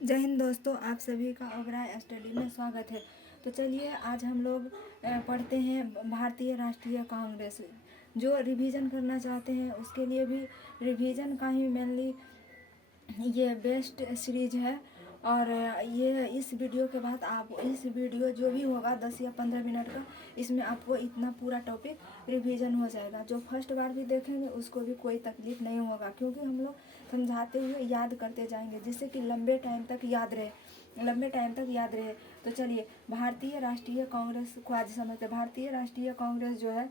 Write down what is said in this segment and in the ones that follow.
जय हिंद दोस्तों, आप सभी का ओबराय स्टडी में स्वागत है। तो चलिए आज हम लोग पढ़ते हैं भारतीय राष्ट्रीय कांग्रेस। जो रिवीजन करना चाहते हैं उसके लिए भी रिवीजन का ही मेनली ये बेस्ट सीरीज है। और ये इस वीडियो के बाद आप इस वीडियो जो भी होगा 10 या 15 मिनट का, इसमें आपको इतना पूरा टॉपिक रिवीजन हो जाएगा। जो फर्स्ट बार भी देखेंगे उसको भी कोई तकलीफ नहीं होगा, क्योंकि हम लोग समझाते हुए याद करते जाएंगे, जिससे कि लंबे टाइम तक याद रहे। तो चलिए भारतीय राष्ट्रीय कांग्रेस को आज समझते हैं। भारतीय राष्ट्रीय कांग्रेस जो है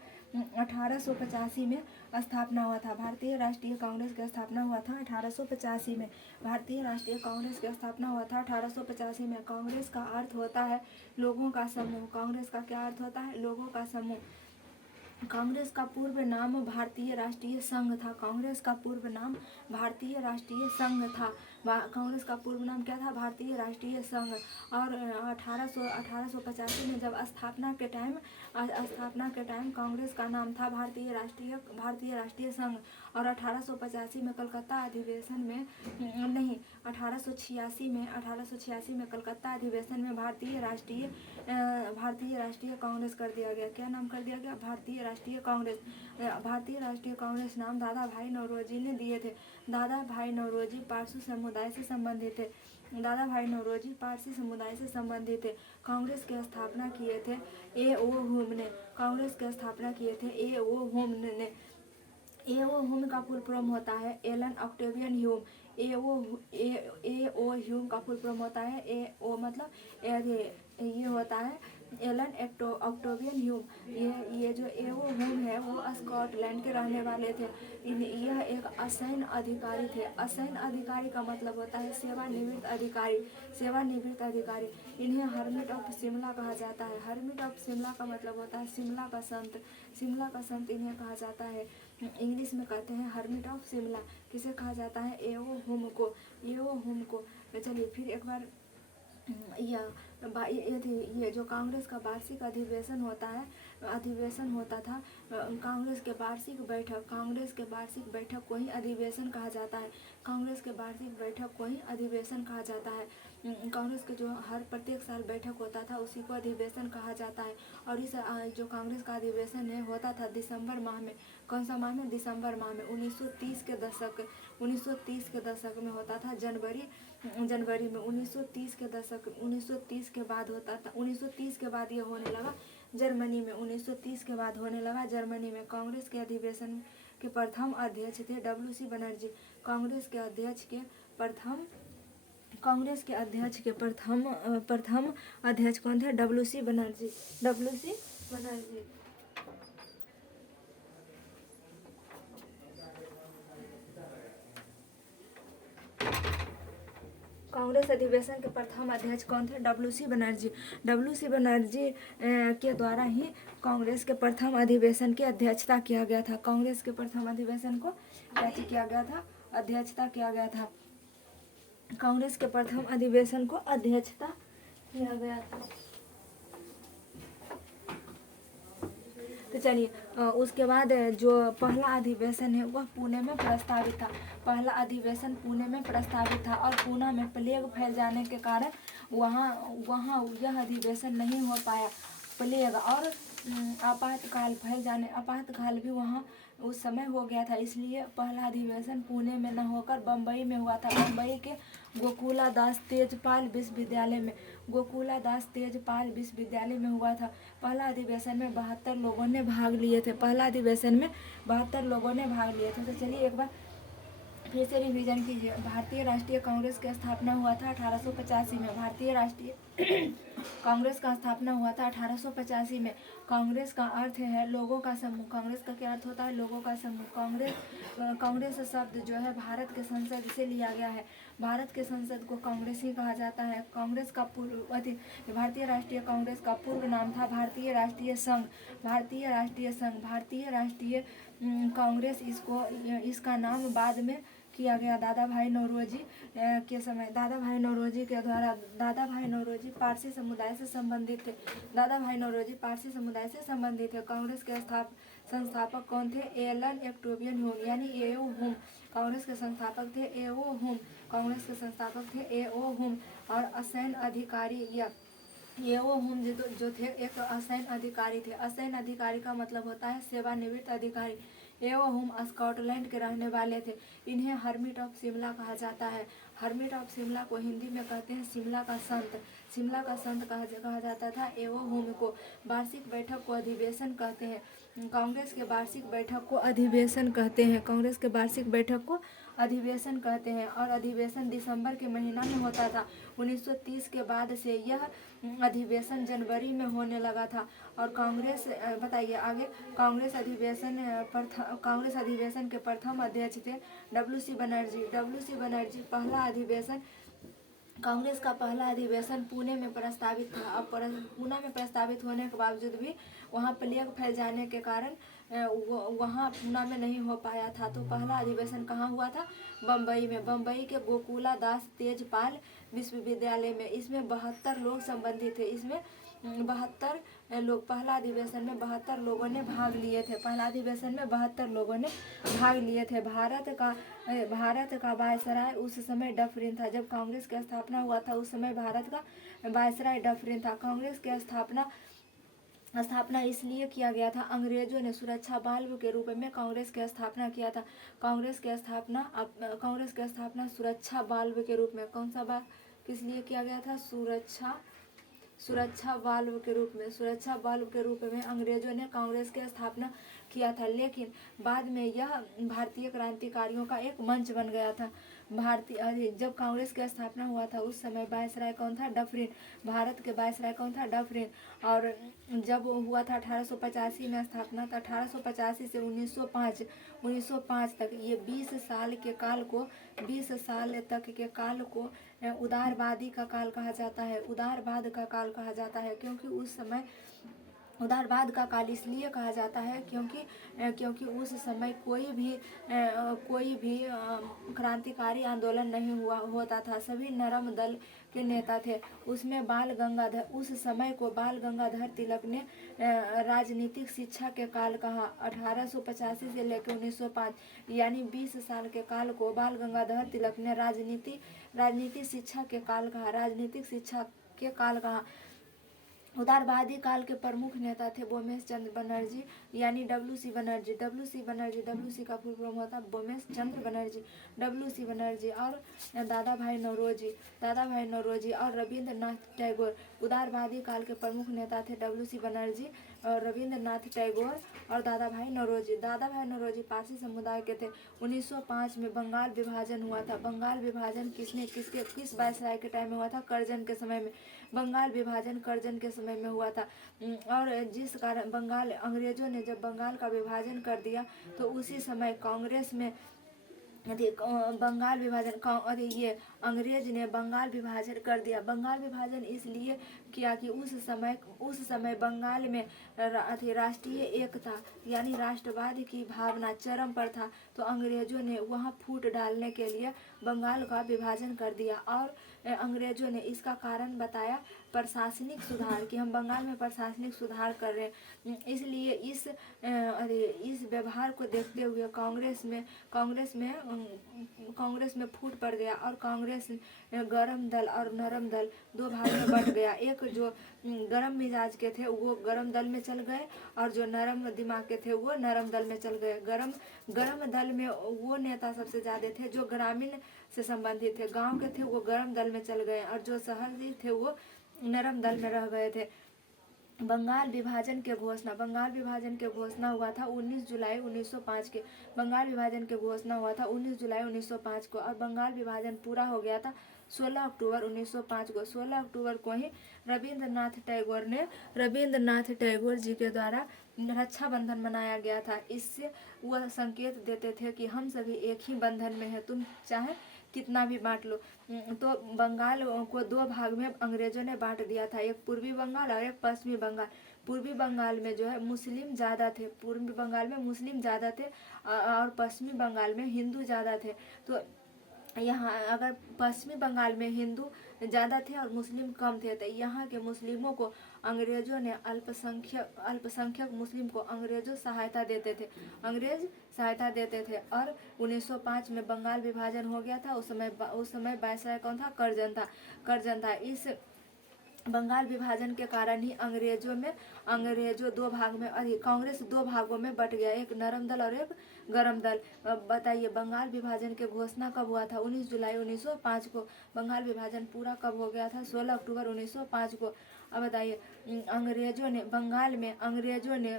1885 में स्थापना हुआ था। भारतीय राष्ट्रीय कांग्रेस की स्थापना हुआ था 1885 में। भारतीय राष्ट्रीय कांग्रेस की स्थापना हुआ था 1885 में। कांग्रेस का अर्थ होता है लोगों का समूह। कांग्रेस का क्या अर्थ होता है? लोगों का समूह। कांग्रेस का पूर्व नाम भारतीय राष्ट्रीय संघ था। कांग्रेस का पूर्व नाम भारतीय राष्ट्रीय संघ था। कांग्रेस का पूर्व नाम क्या था? भारतीय राष्ट्रीय संघ। और 1885 में जब स्थापना के टाइम कांग्रेस का नाम था भारतीय राष्ट्रीय संघ। और 1885 में कलकत्ता अधिवेशन में 1886 में कलकत्ता अधिवेशन में भारतीय राष्ट्रीय कांग्रेस कर दिया गया। क्या नाम कर दिया गया? भारतीय राष्ट्रीय कांग्रेस। भारतीय राष्ट्रीय कांग्रेस नाम दादा भाई नौरोजी ने दिए थे। दादा भाई नौरोजी पारसी समुदाय से संबंधित थे। कांग्रेस की स्थापना किए थे ए.ओ. ह्यूम ने। ए.ओ. ह्यूम का फुल फॉर्म होता है Allan Octavian Hume. A O. Hume का फुल फॉर्म होता है ए.ओ. मतलब ये होता है एलन ऑक्टेवियन ह्यूम। ये जो ए.ओ. ह्यूम है वो स्कॉटलैंड के रहने वाले थे। यह एक असैन्य अधिकारी थे। असैन्य अधिकारी का मतलब होता है सेवानिवृत्त अधिकारी। इन्हें हर्मिट ऑफ शिमला कहा जाता है। हर्मिट ऑफ शिमला का मतलब होता है शिमला का संत इन्हें कहा जाता है। इंग्लिश में कहते हैं हर्मिट ऑफ शिमला। किसे कहा जाता है? ए.ओ. ह्यूम को। चलिए फिर एक बार ये जो कांग्रेस का वार्षिक अधिवेशन होता था, कांग्रेस के वार्षिक बैठक को ही अधिवेशन कहा जाता है। कांग्रेस के जो हर प्रत्येक साल बैठक होता था उसी को अधिवेशन कहा जाता है। और इस जो कांग्रेस का अधिवेशन है होता था दिसंबर माह में। कौन सा माह में? दिसंबर माह में। 1930 के दशक में होता था। जनवरी में 1930 के बाद होता था। 1930 के बाद ये होने लगा जर्मनी में। 1930 के बाद होने लगा जर्मनी में। कांग्रेस के अधिवेशन के प्रथम अध्यक्ष थे डब्ल्यू.सी. बनर्जी। कांग्रेस के अध्यक्ष के प्रथम अध्यक्ष कौन थे? डब्ल्यू.सी. बनर्जी। कांग्रेस अधिवेशन के प्रथम अध्यक्ष कौन थे? डब्ल्यू.सी. बनर्जी। डब्ल्यू.सी. बनर्जी के द्वारा ही कांग्रेस के प्रथम अधिवेशन की अध्यक्षता किया गया था। कांग्रेस के प्रथम अधिवेशन को अध्यक्षता किया गया था। कांग्रेस के प्रथम अधिवेशन को अध्यक्षता किया गया था। तो चलिए उसके बाद जो पहला अधिवेशन है वह पुणे में प्रस्तावित था। पहला अधिवेशन पुणे में प्रस्तावित था और पुणे में प्लेग फैल जाने के कारण वहाँ यह अधिवेशन नहीं हो पाया। प्लेग और आपातकाल भी वहाँ उस समय हो गया था, इसलिए पहला अधिवेशन पुणे में न होकर बम्बई में हुआ था। बम्बई के गोकुला दास तेजपाल विश्वविद्यालय में हुआ था। पहला अधिवेशन में 72 लोगों ने भाग लिए थे। तो चलिए एक बार फिर से रिवीजन कीजिए। भारतीय राष्ट्रीय कांग्रेस की स्थापना हुआ था 1885 में। भारतीय राष्ट्रीय कांग्रेस का स्थापना हुआ था 1885 में। कांग्रेस का अर्थ है लोगों का समूह। कांग्रेस का क्या अर्थ होता है? लोगों का समूह। कांग्रेस शब्द जो है भारत के संसद से लिया गया है। भारत के संसद को कांग्रेस ही कहा जाता है। भारतीय राष्ट्रीय कांग्रेस का पूर्व नाम था भारतीय राष्ट्रीय संघ। भारतीय राष्ट्रीय कांग्रेस इसका नाम बाद में किया गया दादा भाई नौरोजी के समय। दादा भाई नौरोजी पारसी समुदाय से संबंधित थे। कांग्रेस के संस्थापक कौन थे? एलन ऑक्टेवियन ह्यूम यानी ए.ओ. ह्यूम। कांग्रेस के संस्थापक थे ए.ओ. ह्यूम। कांग्रेस के संस्थापक थे ए ओ हुम। और असैन अधिकारी या ये वो हम जो थे एक असैन अधिकारी थे। असैन अधिकारी का मतलब होता है सेवानिवृत्त अधिकारी। ये वो हम स्कॉटलैंड के रहने वाले थे। इन्हें हर्मिट ऑफ शिमला कहा जाता है। हर्मिट ऑफ शिमला को हिंदी में कहते हैं शिमला का संत। शिमला का संत कहा जाता था एवो होम को। वार्षिक बैठक को अधिवेशन कहते हैं। कांग्रेस के वार्षिक बैठक को अधिवेशन कहते हैं। कांग्रेस के वार्षिक बैठक को अधिवेशन कहते हैं। और अधिवेशन दिसंबर के महीना में होता था। 1930 के बाद से यह अधिवेशन जनवरी में होने लगा था। और कांग्रेस बताइए आगे। कांग्रेस अधिवेशन के प्रथम अध्यक्ष थे WC बनर्जी। WC बनर्जी पहला अधिवेशन कांग्रेस का पहला अधिवेशन पुणे में प्रस्तावित था। अब पुणे में प्रस्तावित होने के बावजूद भी वहाँ प्लेग फैल जाने के कारण वहाँ पुणे में नहीं हो पाया था। तो पहला अधिवेशन कहाँ हुआ था? बम्बई में। बम्बई के गोकुला दास तेजपाल विश्वविद्यालय में। इसमें 72 लोग संबंधित थे। इसमें 72 लोग, पहला अधिवेशन में 72 लोगों ने भाग लिए थे। पहला अधिवेशन में 72 लोगों ने भाग लिए थे। भारत का वायसराय उस समय डफरिन था। जब कांग्रेस की स्थापना हुआ था उस समय भारत का वायसराय डफरिन था। कांग्रेस की स्थापना इसलिए किया गया था, अंग्रेजों ने सुरक्षा बाल्ब के रूप में कांग्रेस की स्थापना किया था। कांग्रेस की स्थापना सुरक्षा बाल्ब के रूप में, कौन सा बाल्ब किस लिए किया गया था? सुरक्षा बाल्ब के रूप में। सुरक्षा बाल्ब के रूप में अंग्रेजों ने कांग्रेस की स्थापना किया था। लेकिन बाद में यह भारतीय क्रांतिकारियों का एक मंच बन गया था। जब कांग्रेस की स्थापना हुआ था उस समय वायसराय कौन था? डफरिन। भारत के वायसराय कौन था? डफरिन। और जब हुआ था 1885 में स्थापना, तो 1885 से 1905 तक ये 20 साल तक के काल को उदारवादी का काल कहा जाता है। उदारवाद का काल कहा जाता है क्योंकि उस समय उदारवाद का काल इसलिए कहा जाता है क्योंकि उस समय कोई भी क्रांतिकारी आंदोलन नहीं होता था। सभी नरम दल के नेता थे। उसमें उस समय को बाल गंगाधर तिलक ने राजनीतिक शिक्षा के काल कहा। 1885 से लेकर 1905 यानी 20 साल के काल को बाल गंगाधर तिलक ने राजनीतिक शिक्षा के काल कहा। उदारवादी काल के प्रमुख नेता थे बोमेश चंद्र बनर्जी यानी WC बनर्जी। WC का फुल फॉर्म होता है बोमेश चंद्र बनर्जी। WC बनर्जी और दादा भाई नौरोजी और रविंद्रनाथ टैगोर। उदारवादी काल के प्रमुख नेता थे WC बनर्जी और रविंद्रनाथ टैगोर और दादा भाई नौरोजी पारसी समुदाय के थे। 1905 में बंगाल विभाजन हुआ था। बंगाल विभाजन किस वायसराय के टाइम में हुआ था? कर्जन के समय में। बंगाल विभाजन कर्जन के समय में हुआ था। और जिस कारण अंग्रेजों ने जब बंगाल का विभाजन कर दिया तो उसी समय कांग्रेस में अंग्रेज ने बंगाल विभाजन कर दिया। बंगाल विभाजन इसलिए किया कि उस समय बंगाल में राष्ट्रीय एकता यानी राष्ट्रवाद की भावना चरम पर था। तो अंग्रेजों ने वहां फूट डालने के लिए बंगाल का विभाजन कर दिया। और अंग्रेजों ने इसका कारण बताया प्रशासनिक सुधार, कि हम बंगाल में प्रशासनिक सुधार कर रहे हैं। इसलिए इस व्यवहार को देखते हुए कांग्रेस में फूट पड़ गया और कांग्रेस गरम दल और नरम दल दो भाग में बट गया। एक जो गरम मिजाज के थे वो गरम दल में चल गए और जो नरम दिमाग के थे वो नरम दल में चल गए। गरम दल में वो नेता सबसे ज्यादा थे जो ग्रामीण से संबंधित थे, गांव के थे, वो गरम दल में चल गए और जो शहरी थे वो नरम दल में रह गए थे। बंगाल विभाजन के घोषणा हुआ था 19 जुलाई 1905 के। बंगाल विभाजन के घोषणा हुआ था 19 जुलाई 1905 को और बंगाल विभाजन पूरा हो गया था 16 अक्टूबर 1905 को। 16 अक्टूबर को ही रविंद्रनाथ टैगोर जी के द्वारा रक्षाबंधन मनाया गया था। इससे वह संकेत देते थे कि हम सभी एक ही बंधन में हैं, तुम चाहे कितना भी बांट लो। तो बंगाल को दो भाग में अंग्रेजों ने बांट दिया था, एक पूर्वी बंगाल और एक पश्चिमी बंगाल। पूर्वी बंगाल में जो है मुस्लिम ज़्यादा थे, और पश्चिमी बंगाल में हिंदू ज़्यादा थे। तो यहाँ अगर पश्चिमी बंगाल में हिंदू ज़्यादा थे और मुस्लिम कम थे, तो यहाँ के मुस्लिमों को अंग्रेज़ों ने अल्पसंख्यक मुस्लिम को अंग्रेज़ों सहायता देते थे, अंग्रेज़ सहायता देते थे। और 1905 में बंगाल विभाजन हो गया था। उस समय वायसराय कौन था? करजन था। इस बंगाल विभाजन के कारण ही अंग्रेजों दो भाग में कांग्रेस दो भागों में बट गया, एक नरम दल और एक गरम दल। बताइए बंगाल विभाजन की घोषणा कब हुआ था? 19 जुलाई 1905 को। बंगाल विभाजन पूरा कब हो गया था? 16 अक्टूबर 1905 को। अब बताइए अंग्रेजों ने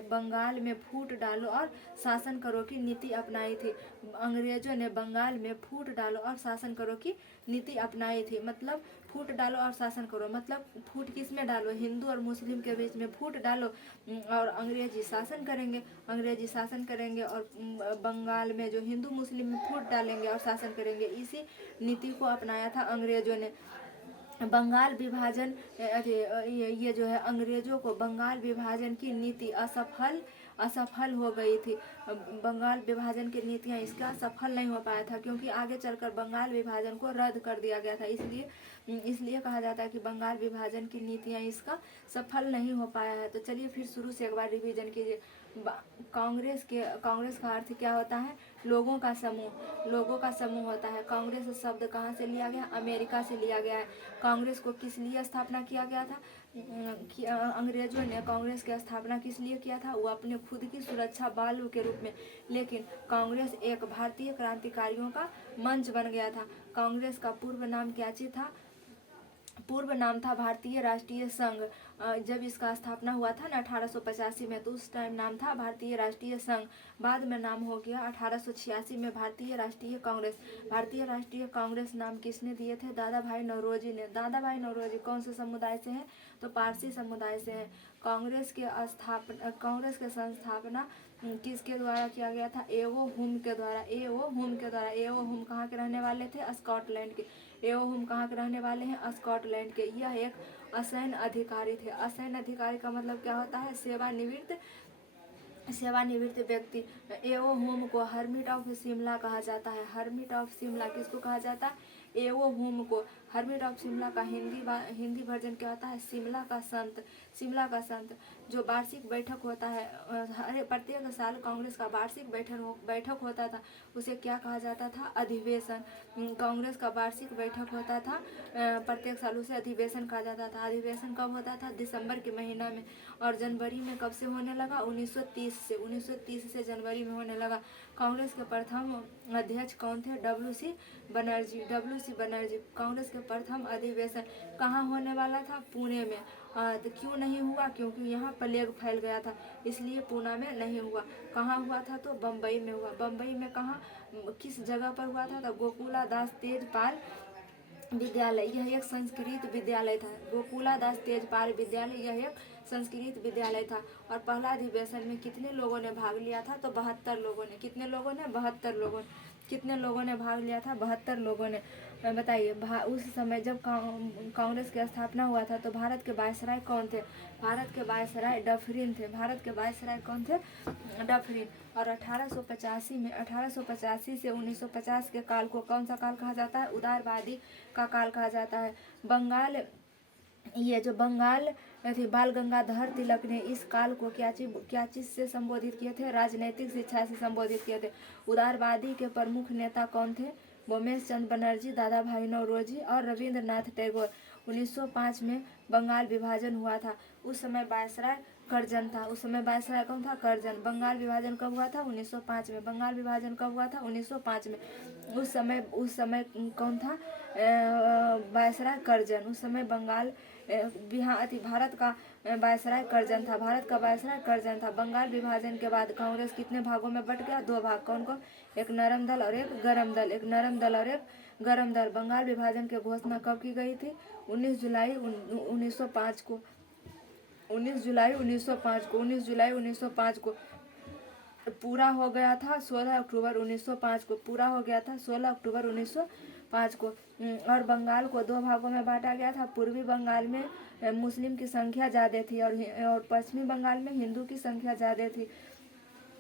बंगाल में फूट डालो और शासन करो की नीति अपनाई थी। अंग्रेजों ने बंगाल में फूट डालो और शासन करो की नीति अपनाई थी। मतलब फूट डालो और शासन करो, मतलब फूट किस में डालो? हिंदू और मुस्लिम के बीच में फूट डालो और अंग्रेजी शासन करेंगे और बंगाल में जो हिंदू मुस्लिम में फूट डालेंगे और शासन करेंगे। इसी नीति को अपनाया था अंग्रेजों ने। बंगाल विभाजन ये जो है अंग्रेजों को बंगाल विभाजन की नीति असफल हो गई थी। बंगाल विभाजन की नीतियाँ इसका सफल नहीं हो पाया था, क्योंकि आगे चलकर बंगाल विभाजन को रद्द कर दिया गया था। इसलिए कहा जाता है कि बंगाल विभाजन की नीतियाँ इसका सफल नहीं हो पाया है। तो चलिए फिर शुरू से एक बार रिवीजन कीजिए। कांग्रेस का अर्थ क्या होता है? लोगों का समूह होता है। कांग्रेस शब्द कहाँ से लिया गया? अमेरिका से लिया गया है। कांग्रेस को किस लिए स्थापना किया गया था? अंग्रेजों ने कांग्रेस की स्थापना किस लिए किया था? वो अपने खुद की सुरक्षा बल के रूप में। लेकिन कांग्रेस एक भारतीय क्रांतिकारियों का मंच बन गया था। कांग्रेस का पूर्व नाम क्या था? पूर्व नाम था भारतीय राष्ट्रीय संघ। जब इसका स्थापना हुआ था ना 1885 में, तो उस टाइम नाम था भारतीय राष्ट्रीय संघ। बाद में नाम हो गया 1886 में भारतीय राष्ट्रीय कांग्रेस। भारतीय राष्ट्रीय कांग्रेस नाम किसने दिए थे? दादा भाई नौरोजी ने। दादा भाई नौरोजी कौन से समुदाय से हैं? तो पारसी समुदाय से हैं। कांग्रेस के संस्थापना किसके द्वारा किया गया था? एवो हुम के द्वारा। एवो हुम कहाँ के रहने वाले थे? स्कॉटलैंड के। एवो हुम कहाँ के रहने वाले हैं? स्कॉटलैंड के। यह एक असैन्य अधिकारी थे। असैन्य अधिकारी का मतलब क्या होता है? सेवानिवृत्त व्यक्ति। एवो होम को हर्मिट ऑफ शिमला कहा जाता है। हर्मिट ऑफ शिमला किसको कहा जाता है? एवो होम को। हर्मिट ऑफ शिमला का हिंदी वर्जन क्या होता है? शिमला का संत। जो वार्षिक बैठक होता है, प्रत्येक साल कांग्रेस का वार्षिक बैठक होता था, उसे क्या कहा जाता था? अधिवेशन। कांग्रेस का वार्षिक बैठक होता था प्रत्येक साल, उसे अधिवेशन कहा जाता था। अधिवेशन कब होता था? दिसंबर के महीना में। और जनवरी में कब से होने लगा? 1930 से जनवरी में होने लगा। कांग्रेस के प्रथम अध्यक्ष कौन थे? डब्ल्यू.सी. बनर्जी। कांग्रेस के प्रथम अधिवेशन कहाँ होने वाला था? पुणे में। तो क्यों नहीं हुआ? क्योंकि यहाँ प्लेग फैल गया था, इसलिए पुणे में नहीं हुआ। कहाँ हुआ था? तो बम्बई में हुआ। बम्बई में कहाँ, किस जगह पर हुआ था? तो गोकुला दास तेजपाल विद्यालय। यह एक संस्कृत विद्यालय था। गोकुला दास तेजपाल विद्यालय यह एक संस्कृत विद्यालय था। और पहला अधिवेशन में कितने लोगों ने भाग लिया था? तो 72 लोगों ने। कितने लोगों ने? 72 लोगों। कितने लोगों ने भाग लिया था? 72 लोगों ने। बताइए उस समय जब कांग्रेस की स्थापना हुआ था, तो भारत के वायसराय कौन थे? भारत के वायसराय डफरिन थे। भारत के वायसराय कौन थे? डफरिन। और 1885 से 1950 के काल को कौन सा काल कहा जाता है? उदारवादी का काल कहा जाता है। ये जो बंगाल थे, बाल गंगाधर तिलक ने इस काल को क्या चीज से संबोधित किए थे? राजनैतिक शिक्षा से संबोधित किए थे। उदारवादी के प्रमुख नेता कौन थे? बोमेश चंद्र बनर्जी, दादा भाई नौरोजी और रविंद्रनाथ टैगोर। 1905 में बंगाल विभाजन हुआ था। उस समय वायसराय करजन था। कौन था? करजन। बंगाल विभाजन कब हुआ था? 1905 में। बंगाल विभाजन कब हुआ था? 1905 में। उस समय कौन था? वायसराय करजन। उस समय भारत का वायसराय करजन था। बंगाल विभाजन के बाद कांग्रेस कितने भागों में बट गया? 2 भाग। कौन कौन? एक नरम दल और एक गरम दल। बंगाल विभाजन की घोषणा कब की गई थी? 19 जुलाई 1905 को। 19 जुलाई 1905 को पूरा हो गया था 16 अक्टूबर 1905 को। 1905 को। और बंगाल को 2 भागों में बांटा गया था। पूर्वी बंगाल में मुस्लिम की संख्या ज़्यादा थी और पश्चिमी बंगाल में हिंदू की संख्या ज़्यादा थी।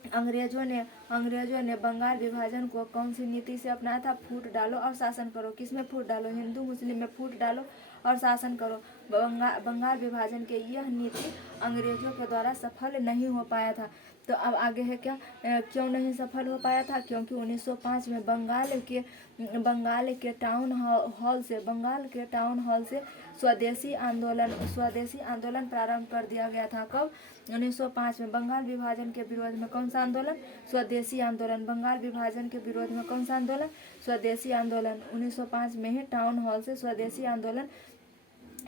अंग्रेजों ने बंगाल विभाजन को कौन सी नीति से अपनाया था? फूट डालो और शासन करो। किसमें फूट डालो? हिंदू मुस्लिम में फूट डालो और शासन करो। बंगाल विभाजन के यह नीति अंग्रेजों के द्वारा सफल नहीं हो पाया था। तो अब आगे है क्या, क्यों नहीं सफल हो पाया था? क्योंकि 1905 में बंगाल के टाउन हॉल से स्वदेशी आंदोलन प्रारंभ कर दिया गया था। कब? 1905 में। बंगाल विभाजन के विरोध में कौन सा आंदोलन? स्वदेशी आंदोलन। बंगाल विभाजन के विरोध में कौन सा आंदोलन? स्वदेशी आंदोलन। 1905 में ही टाउन हॉल से स्वदेशी आंदोलन,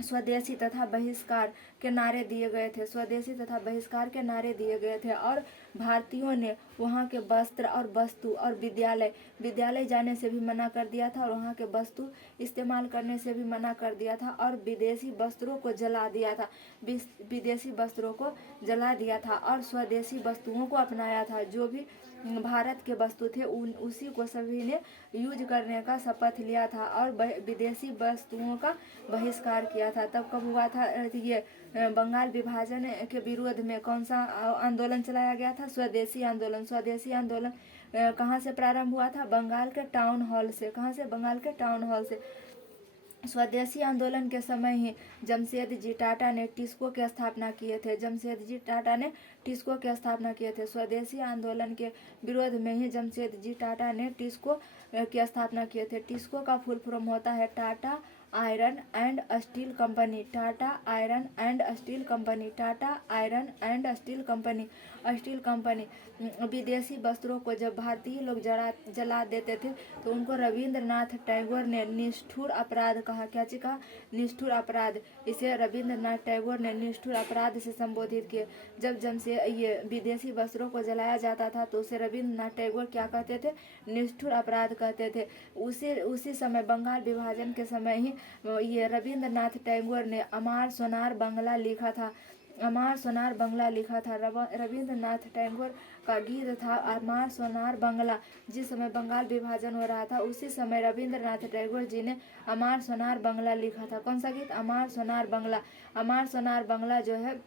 स्वदेशी तथा बहिष्कार के नारे दिए गए थे। स्वदेशी तथा बहिष्कार के नारे दिए गए थे और भारतीयों ने वहाँ के वस्त्र और वस्तु और विद्यालय जाने से भी मना कर दिया था और वहाँ के वस्तु इस्तेमाल करने से भी मना कर दिया था और विदेशी वस्त्रों को जला दिया था। विदेशी वस्त्रों को जला दिया था और स्वदेशी वस्तुओं को अपनाया था। जो भी भारत के वस्तु थे उसी को सभी ने यूज करने का शपथ लिया था और विदेशी वस्तुओं का बहिष्कार किया था। तब कब हुआ था ये बंगाल विभाजन के विरोध में कौन सा आंदोलन चलाया गया था? स्वदेशी आंदोलन। स्वदेशी आंदोलन कहाँ से प्रारंभ हुआ था? बंगाल के टाउन हॉल से। कहाँ से? बंगाल के टाउन हॉल से। स्वदेशी आंदोलन के समय ही जमशेदजी टाटा ने टिस्को की स्थापना किए थे। जमशेदजी टाटा ने टिस्को की स्थापना किए थे। स्वदेशी आंदोलन के विरोध में ही जमशेदजी टाटा ने टिस्को की स्थापना किए थे। टिस्को का फुल फॉर्म होता है Tata iron and steel company. Tata iron and steel company. Tata iron and steel company. विदेशी वस्त्रों को जब भारतीय लोग जला देते थे तो उनको रविंद्रनाथ टैगोर ने निष्ठुर अपराध कहा। क्या चीज कहा? निष्ठुर अपराध। इसे रविंद्रनाथ टैगोर ने निष्ठुर अपराध से संबोधित किए। जब से ये विदेशी वस्त्रों को जलाया जाता था तो उसे रविंद्रनाथ टैगोर क्या कहते थे? निष्ठुर अपराध कहते थे। उसी समय बंगाल विभाजन के समय ही ये रविंद्रनाथ टैगोर ने अमार सोनार बंगला लिखा था। अमार सोनार बंगला लिखा था। रविंद्रनाथ टैगोर का गीत था अमार सोनार बंगला। जिस समय बंगाल विभाजन हो रहा था उसी समय रविंद्रनाथ टैगोर जी ने अमार सोनार बंगला लिखा था। कौन सा गीत? अमार सोनार बंगला। अमार सोनार बंगला जो है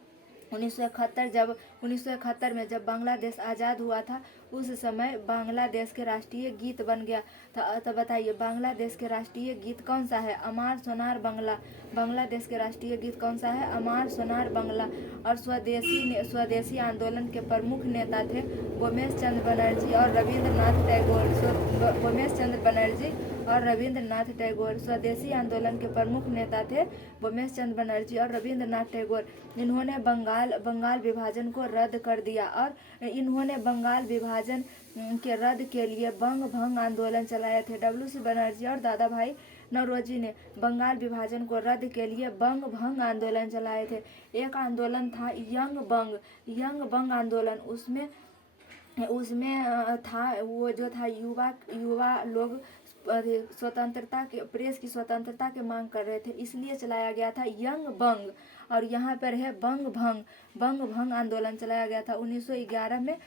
1971 में जब बांग्लादेश आज़ाद हुआ था उस समय बांग्लादेश के राष्ट्रीय गीत बन गया था। तो बताइए बांग्लादेश के राष्ट्रीय गीत कौन सा है? अमार सोनार बंगला। बांग्लादेश के राष्ट्रीय गीत कौन सा है? अमार सोनार बंगला। और स्वदेशी आंदोलन के प्रमुख नेता थे गोमेश चंद्र बनर्जी और रविंद्रनाथ टैगोर। गोमेश चंद्र बनर्जी और रविंद्रनाथ टैगोर स्वदेशी आंदोलन के प्रमुख नेता थे गोमेश चंद्र बनर्जी और रविंद्रनाथ टैगोर। इन्होंने बंगाल विभाजन को रद्द कर दिया और इन्होंने बंगाल विभाजन के रद्द के लिए बंग भंग आंदोलन चलाए थे। WC बनर्जी और दादा भाई नौरोजी ने बंगाल विभाजन को रद्द के लिए बंग भंग आंदोलन चलाए थे। एक आंदोलन था यंग बंग आंदोलन। उसमें था वो जो था युवा लोग स्वतंत्रता के प्रेस की स्वतंत्रता की मांग कर रहे थे, इसलिए चलाया गया था यंग बंग। और यहाँ पर है बंग भंग आंदोलन चलाया गया था। 1911 में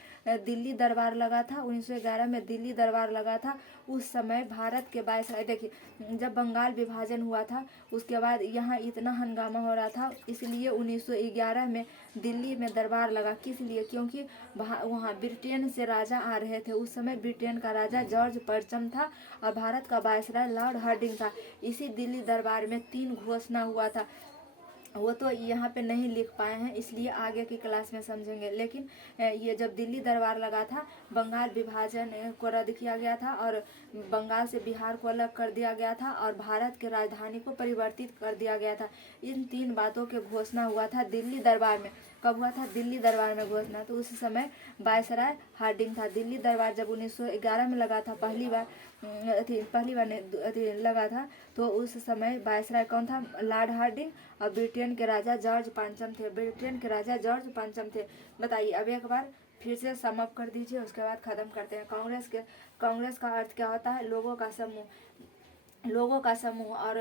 दिल्ली दरबार लगा था। 1911 में दिल्ली दरबार लगा था। उस समय भारत के वायसराय, देखिए जब बंगाल विभाजन हुआ था उसके बाद यहाँ इतना हंगामा हो रहा था, इसलिए 1911 में दिल्ली में दरबार लगा। किस लिए? क्योंकि वहाँ ब्रिटेन से राजा आ रहे थे। उस समय ब्रिटेन का राजा जॉर्ज परचम था और भारत का वायसराय लॉर्ड हार्डिंग था। इसी दिल्ली दरबार में 3 घोषणा हुआ था। वो तो यहाँ पे नहीं लिख पाए हैं, इसलिए आगे की क्लास में समझेंगे। लेकिन ये जब दिल्ली दरबार लगा था, बंगाल विभाजन को रद्द किया गया था और बंगाल से बिहार को अलग कर दिया गया था और भारत के राजधानी को परिवर्तित कर दिया गया था। इन 3 बातों के घोषणा हुआ था दिल्ली दरबार में। कब हुआ था? दिल्ली दरबार में घोषणा। तो उस समय वायसराय हार्डिंग था। दिल्ली दरबार जब 1911 में लगा था, पहली बार लगा था, तो उस समय वायसराय कौन था? लॉर्ड हार्डिंग और ब्रिटेन के राजा जॉर्ज पंचम थे। ब्रिटेन के राजा जॉर्ज पंचम थे। बताइए अब एक बार फिर से सम अप कर दीजिए, उसके बाद खत्म करते हैं। कांग्रेस का अर्थ क्या होता है? लोगों का समूह। और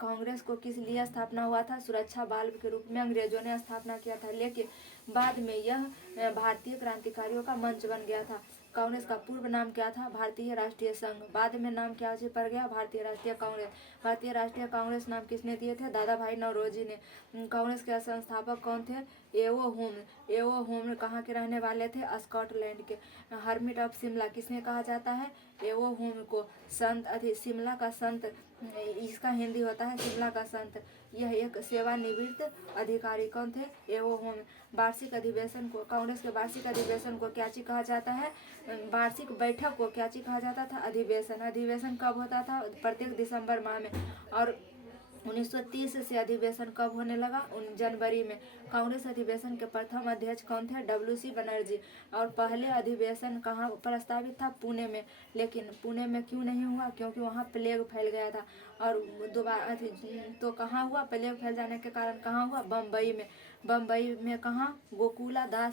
कांग्रेस को किस लिए स्थापना हुआ था? सुरक्षा बल के रूप में अंग्रेजों ने स्थापना किया था, लेकिन बाद में यह भारतीय क्रांतिकारियों का मंच बन गया था। कांग्रेस का पूर्व नाम क्या था? भारतीय राष्ट्रीय संघ। बाद में नाम क्या पड़ गया? भारतीय राष्ट्रीय कांग्रेस। भारतीय राष्ट्रीय कांग्रेस नाम किसने दिए थे? दादा भाई नौरोजी ने। कांग्रेस के संस्थापक कौन थे? एवो होम। एवो होम कहाँ के रहने वाले थे? स्कॉटलैंड के। हर्मिट ऑफ शिमला किसने कहा जाता है? एवो होम को। संत शिमला का संत, इसका हिंदी होता है शिमला का संत। यह एक सेवानिवृत्त अधिकारी कौन थे? एवो होम। वार्षिक अधिवेशन को, कांग्रेस के वार्षिक अधिवेशन को क्या चीज कहा जाता है? वार्षिक बैठक को क्या चीज कहा जाता था? अधिवेशन। अधिवेशन कब होता था? प्रत्येक दिसंबर माह में। और 1930 से अधिवेशन कब होने लगा? जनवरी में। कांग्रेस अधिवेशन के प्रथम अध्यक्ष कौन थे? WC बनर्जी। और पहले अधिवेशन कहाँ प्रस्तावित था? पुणे में। लेकिन पुणे में क्यों नहीं हुआ? क्योंकि वहाँ प्लेग फैल गया था। और दोबारा तो कहाँ हुआ? प्लेग फैल जाने के कारण कहाँ हुआ? बम्बई में। बम्बई में कहाँ? गोकुला दास